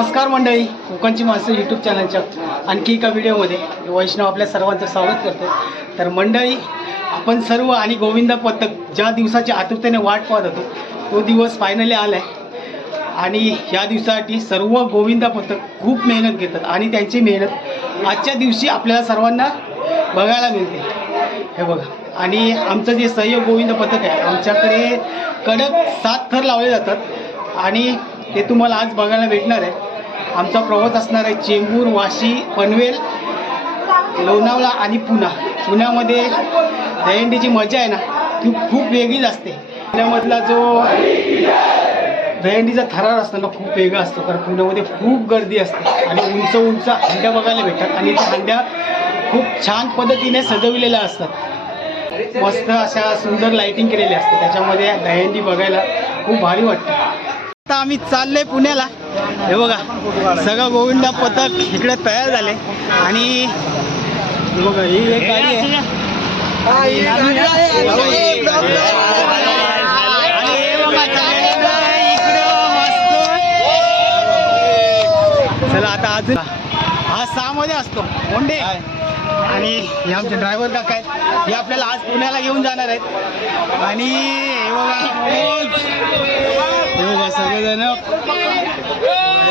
नमस्कार मंडळी कोकणची माणसं यूट्यूब चॅनलच्या आणखी एका व्हिडिओमध्ये वैष्णव आपल्या सर्वांचं स्वागत करतो तर मंडळी आपण सर्व आणि गोविंदा पथक ज्या दिवसाची आतुरतेने वाट पाहत होतो तो दिवस फायनली आला आहे आणि या दिवसासाठी सर्व गोविंदा पथक खूप मेहनत घेतात आणि त्यांची मेहनत आजच्या दिवशी आपल्याला सर्वांना बघायला मिळते. हे बघा. आणि आमचं जे सहयोग गोविंद पथक आहे आमच्याकडे कडक सात थर लावले जातात. आणि ते तुम्हाला आज बघायला भेटणार आहे. आमचा प्रवास असणार आहे चेंबूर वाशी पनवेल लोणावळा आणि पुणा. पुण्यामध्ये दहीहंडीची मजा आहे ना ती खूप वेगळीच असते. पुण्यामधला जो दहीहंडीचा थरार असतो ना खूप वेगळा असतो. कारण पुण्यामध्ये खूप गर्दी असते आणि उंच उंच हंड्या बघायला भेटतात आणि त्या हंड्या खूप छान पद्धतीने सजविलेल्या असतात. मस्त अशा सुंदर लाइटिंग केलेली असते. त्याच्यामध्ये दहीहंडी बघायला खूप भारी वाटतं. आता आम्ही चाललोय पुण्याला. हे बघा सगळं गोविंदा पथक इकडे तयार झाले. आणि हे बघा ही एक गाडी आहे. चला आता अजून हा सहा मध्ये असतो. कोंडे आणि हे आमचे ड्रायव्हर काका आहेत. हे आपल्याला आज पुण्याला घेऊन जाणार आहेत. आणि हे बघा मनोज. हे बघा सगळेजण हे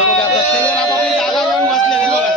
बघा प्रत्येकजण आपापली जागा घेऊन बसले हे बघा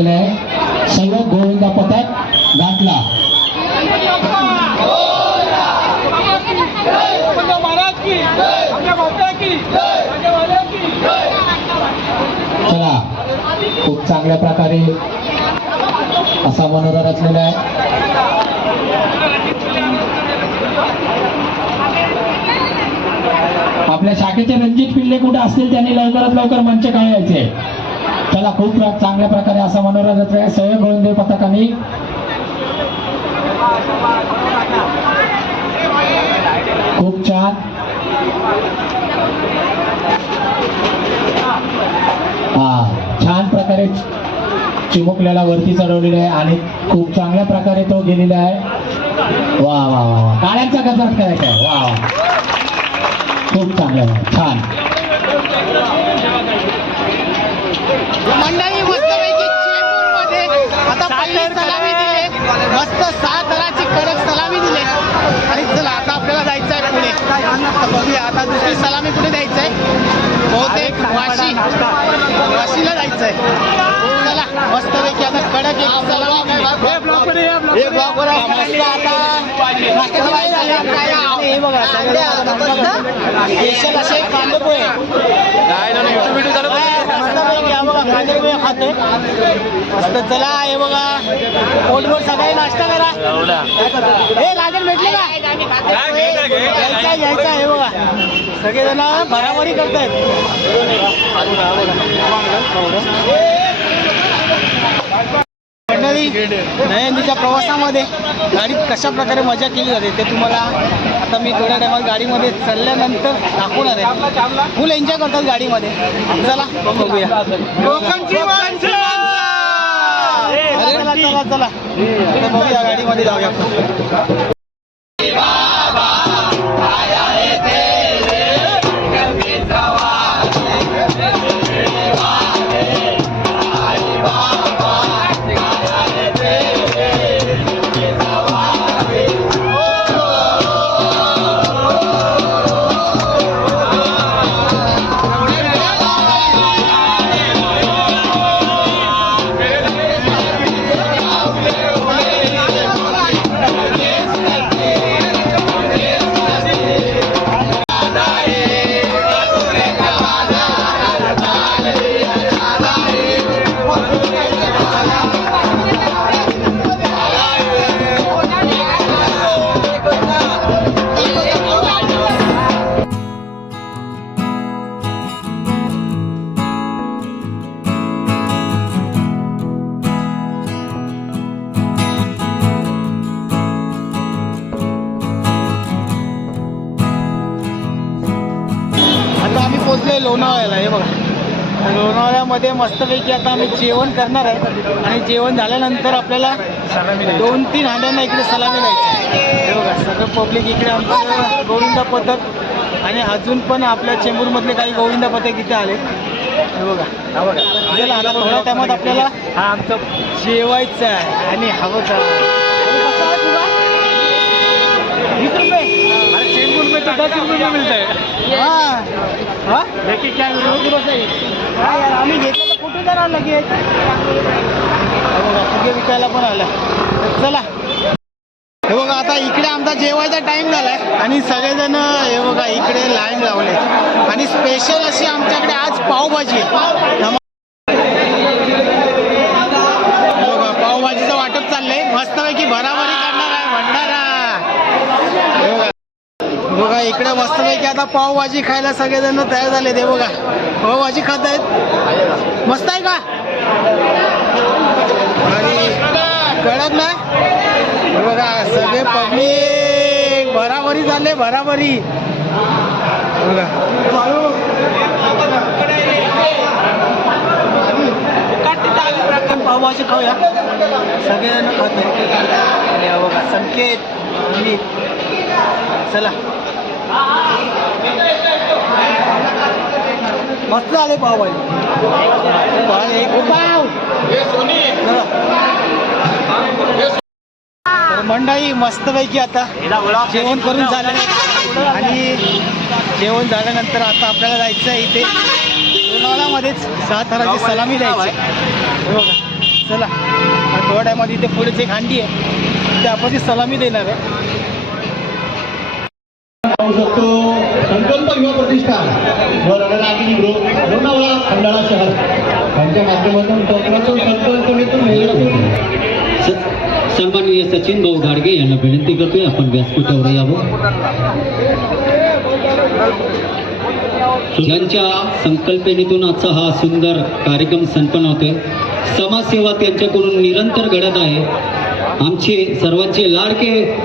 असलेले आहे. सर्व गोविंदा पथक गाठला. चला खूप चांगल्या प्रकारे असा मनोरा रचलेला आहे. आपल्या शाखेचे रणजित पिल्ले कुठे असतील त्यांनी लवकरात लवकर मंच काढायचे. त्याला खूप चांगल्या प्रकारे असा मनोरंजन रचला सहयोग गोविंदे पथकाने खूप छान. हा छान प्रकारे चिमुकल्याला वरती चढवलेलं आहे आणि खूप चांगल्या प्रकारे तो गेलेला आहे. वा वा वा वा. काळ्यांचा गजरात करायचा आहे. वा वा. खूप चांगला छान. मंडळी मस्तपैकी चेंबूरमध्ये आता पहिली सलामी दिली. मस्त सहा तराची कडक सलामी दिली. आणि चला आता आपल्याला जायचं आहे पुढे. आता बघूया आता दुसरी सलामी कुठे द्यायचं आहे बहुतेक वाशी. वाशीला जायचं आहे चला मस्तपैकी आता कडक एक सलामी. हे. आता. हे बघा स्पेशल असे कांदे पोहे मस्तपैकी बघा कांदे पोहे खातोय. मस्त चला हे बघा. पोटभर सकाळी नाश्ता करा. हे राजन भेटले का? यायचा यायचा हे बघा. सगळेजण भराभरी करतायत. मंडळी नयनदीच्या प्रवासामध्ये गाडीत कशा प्रकारे मजा केली जाते ते तुम्हाला आता मी थोड्या टायमात गाडीमध्ये चढल्यानंतर दाखवणार आहे. फुल एन्जॉय करतात गाडीमध्ये. चला बघूया. चला चला. चला बघूया गाडीमध्ये जाऊया लोणावळ्याला हे बघा. लोणावळ्यामध्ये मस्तपैकी आता आम्ही जेवण करणार आहे. आणि जेवण झाल्यानंतर आपल्याला दोन तीन हांड्यांना इकडे सलामी द्यायची. हे बघा सगळं पब्लिक इकडे आमचं गोविंदा पथक. आणि अजून पण आपल्या चेंबूरमधले काही गोविंदा पथक इथे आले. हे बघा. हा बघा. चला आता थोड्या टायमात आपल्याला हा आमचं जेवायचं आहे. आणि हवं का आहे? वीस रुपये अरे चेंबूर में तो दस रुपये में मिलता है. लेके क्या यार आम्ही घेतलं तर कुठे जाणार लगेच? बघा फुगे विकायला पण आलं चला. हे बघा आता इकडे आमचा जेवायचा टाइम झालाय आणि सगळेजण हे बघा इकडे लाईन लावले. आणि स्पेशल अशी आमच्याकडे आज पावभाजी आहे नम- हे बघा पावभाजीचं वाटप चाललंय मस्तपैकी भराभरी करणार आहे भंडारा हे बघा बघा इकडे मस्तपैकी आता पावभाजी खायला सगळेजण तयार झाले ते बघा. पावभाजी खात आहेत. मस्त आहे का? आणि नाही? ना बघा सगळे पब्लिक भराभरी झाले भराभरी. बघा. पावभाजी खाऊया. सगळेजण खात आहे बघा संकेत चला. मस्त आले पावभाजी पाव एक पाव तर मंडळी मस्तपैकी आता जेवण करून झालं. आणि जेवण झाल्यानंतर आता आपल्याला जायचं आहे इथे. लोणावळ्यामध्येच साताराची सलामी द्यायची. बघा. चला. आता थोड्या इथे पुढेच एक हांडी आहे. ते आपण ती सलामी देणार आहे. पाहू शकतो. संकल्प युवा प्रतिष्ठान. व रणरागिणी ग्रुप लोणावळा खंडाळा शहर. यांच्या माध्यमातून कोकणातून संकल्पनेतून सन्माननीय सचिन भाऊ घाडगे यांना विनंती करतोय आपण व्यासपीठावर यावं. ज्यांच्या संकल्पनेतून आजचा हा सुंदर कार्यक्रम संपन्न होतोय. समाजसेवा त्यांच्याकडून निरंतर घडत आहे. आमचे सर्वांचे लाडके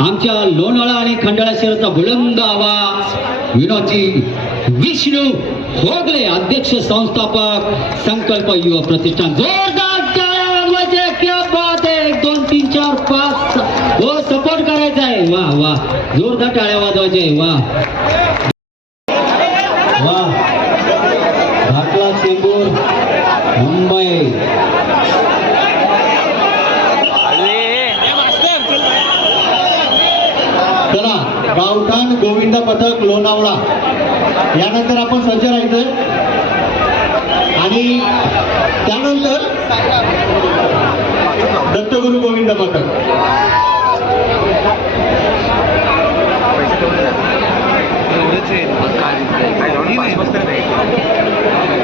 आमच्या लोणाळा आणि खंडाळा शहराचा बुलंद आवाज. विनोदजी विष्णू होगले अध्यक्ष संस्थापक संकल्प युवा प्रतिष्ठान. जोरदार क्या आहे एक दोन तीन चार पाच हो सपोर्ट करायचा आहे. वा वा. जोरदार टाळ्या वाजवायच्या आहे वा. वा. घाटला चेंबूर मुंबई. गावठाण गोविंद पथक लोणावळा. यानंतर आपण सज्ज राहायचं आणि त्यानंतर दत्तगुरु गोविंद पथक.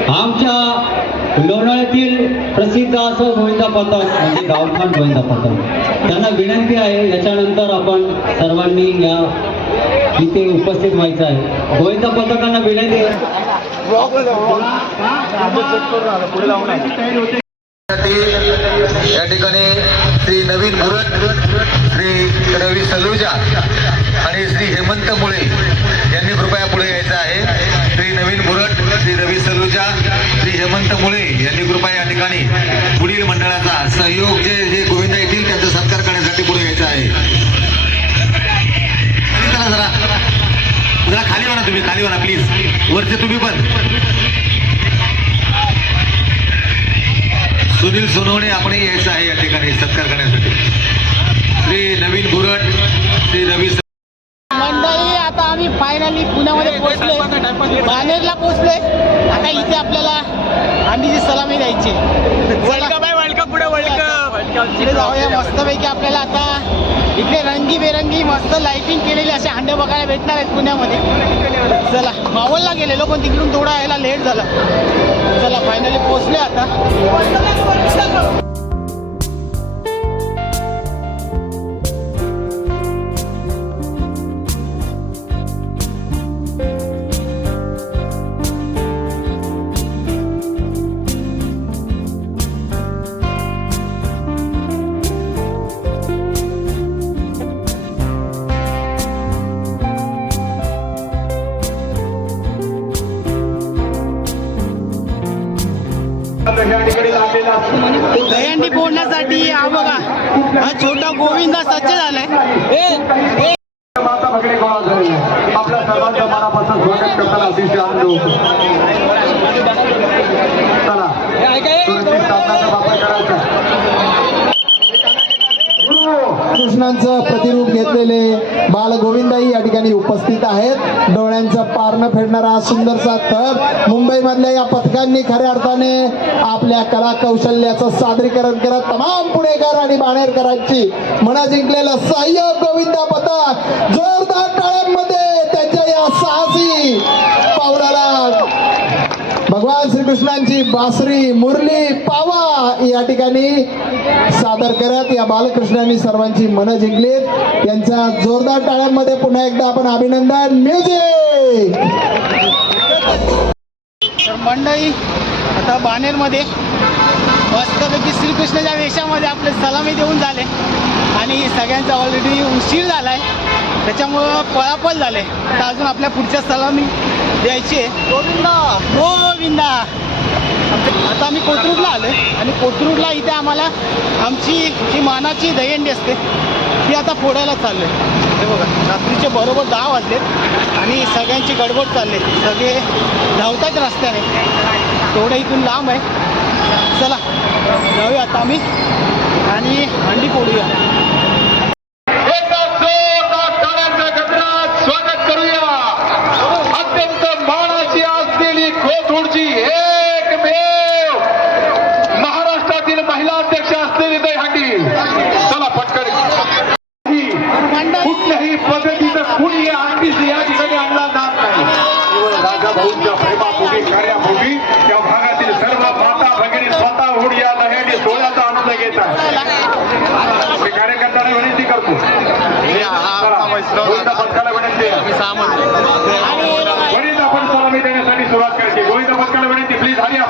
आमच्या लोणाळ्यातील प्रसिद्ध असं गोविंदा पथक म्हणजे गावठाण गोविंदा पथक. त्यांना विनंती आहे याच्यानंतर आपण सर्वांनी या इथे उपस्थित व्हायचं आहे. गोविंदा पथकांना विनंती या ठिकाणी श्री नवीन मुरट श्री रवी सलुजा आणि श्री पोहोचलोय बानेरला पोहोचलोय आता इथे आपल्याला अंडीची सलामी द्यायची. वर्ल्ड कप आहे वर्ल्ड कप पुढे वर्ल्ड कप इकडे जाऊया मस्तपैकी आपल्याला आता. इकडे रंगीबेरंगी मस्त लाइटिंग केलेली असे अंडे बघायला भेटणार आहेत पुण्यामध्ये. चला मावलला गेलेलो पण तिकडून थोडा यायला लेट झाला. चला फायनली पोहोचले आता. हा छोटा गोविंदा सज्ज झालाय. माता गोळा. आपल्या सर्वांचं मनापासून स्वागत करताना अतिशय आनंद होतो. चला. सुरक्षित साधनाचा वापर करायचा कृष्णांचं प्रतिरूप घेतलेले बालगोविंदाई या ठिकाणी उपस्थित आहेत. डोळ्यांचं पारणं फेडणारा सुंदरसा थर मुंबईमधल्या या पथकांनी खऱ्या अर्थाने आपल्या कला कौशल्याचं सादरीकरण करत तमाम पुणेकर आणि बाणेरकरांची मना जिंकलेलं सह्य गोविंदा पथक. जोरदार टाळ्यांमध्ये त्यांच्या या साहसी पावलाला भगवान श्रीकृष्णांची बासरी मुरली पावा या ठिकाणी सादर करत या बालकृष्णांनी सर्वांची मनं जिंकलीत. त्यांच्या जोरदार टाळ्यांमध्ये पुन्हा एकदा आपण अभिनंदन. म्युझिक तर मंडळी आता बाणेरमध्ये मस्तपैकी श्रीकृष्णाच्या वेशामध्ये आपले सलामी देऊन झाले. आणि सगळ्यांचा ऑलरेडी उशीर झाला आहे त्याच्यामुळं पळापळ झाले. तर अजून आपल्या पुढच्या सलामी द्यायची आहे. गोविंदा! गोविंदा! आता आम्ही कोथरूडला आलो आणि कोथरूडला इथे आम्हाला आमची जी मानाची दहीहंडी असते ती आता फोडायला चाललो आहे हे बघा रात्रीचे बरोबर दहा वाजले आणि सगळ्यांची गडबड चालली सगळे धावतात रस्त्याने. थोडं इथून लांब आहे. चला जाऊया आता आम्ही आणि हंडी फोडूया एकदा जोरदार टाळ्यांच्या गजरात स्वागत करूया अत्यंत मानाची असलेली कोथरूडची एकमेव महाराष्ट्रातील महिला अध्यक्ष असलेली दहीहंडी चला पटकन कुठल्याही पद्धतीचं कुणी या हंडीस या ठिकाणी आणला जात नाही केवळ राजा भाऊंच्या प्रेमाभोगी कार्याभोगी या भागातील सर्व माता भगिनी स्वतः होऊन या दहीहंडी सोहळ्याचा आनंद घेत आहे मी कार्यकर्त्यांना विनंती करतो. गोविंदा पथकाला विनंती. वरील आपण सलामी देण्यासाठी सुरुवात करायची. गोविंद पथकाला विनंती प्लीज हरी आप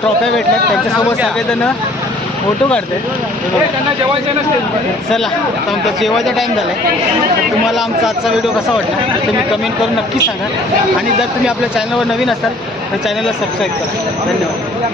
ट्रॉफ्या भेटल्यात. त्यांच्यासोबत सगळेजण फोटो काढते. चला आता आमचा जेवायचा टाईम झाला आहे तुम्हाला आमचा आजचा व्हिडिओ कसा वाटला? तर तुम्ही कमेंट करून नक्की सांगा. आणि जर तुम्ही आपल्या चॅनलवर नवीन असाल तर चॅनलला सबस्क्राईब करा. धन्यवाद.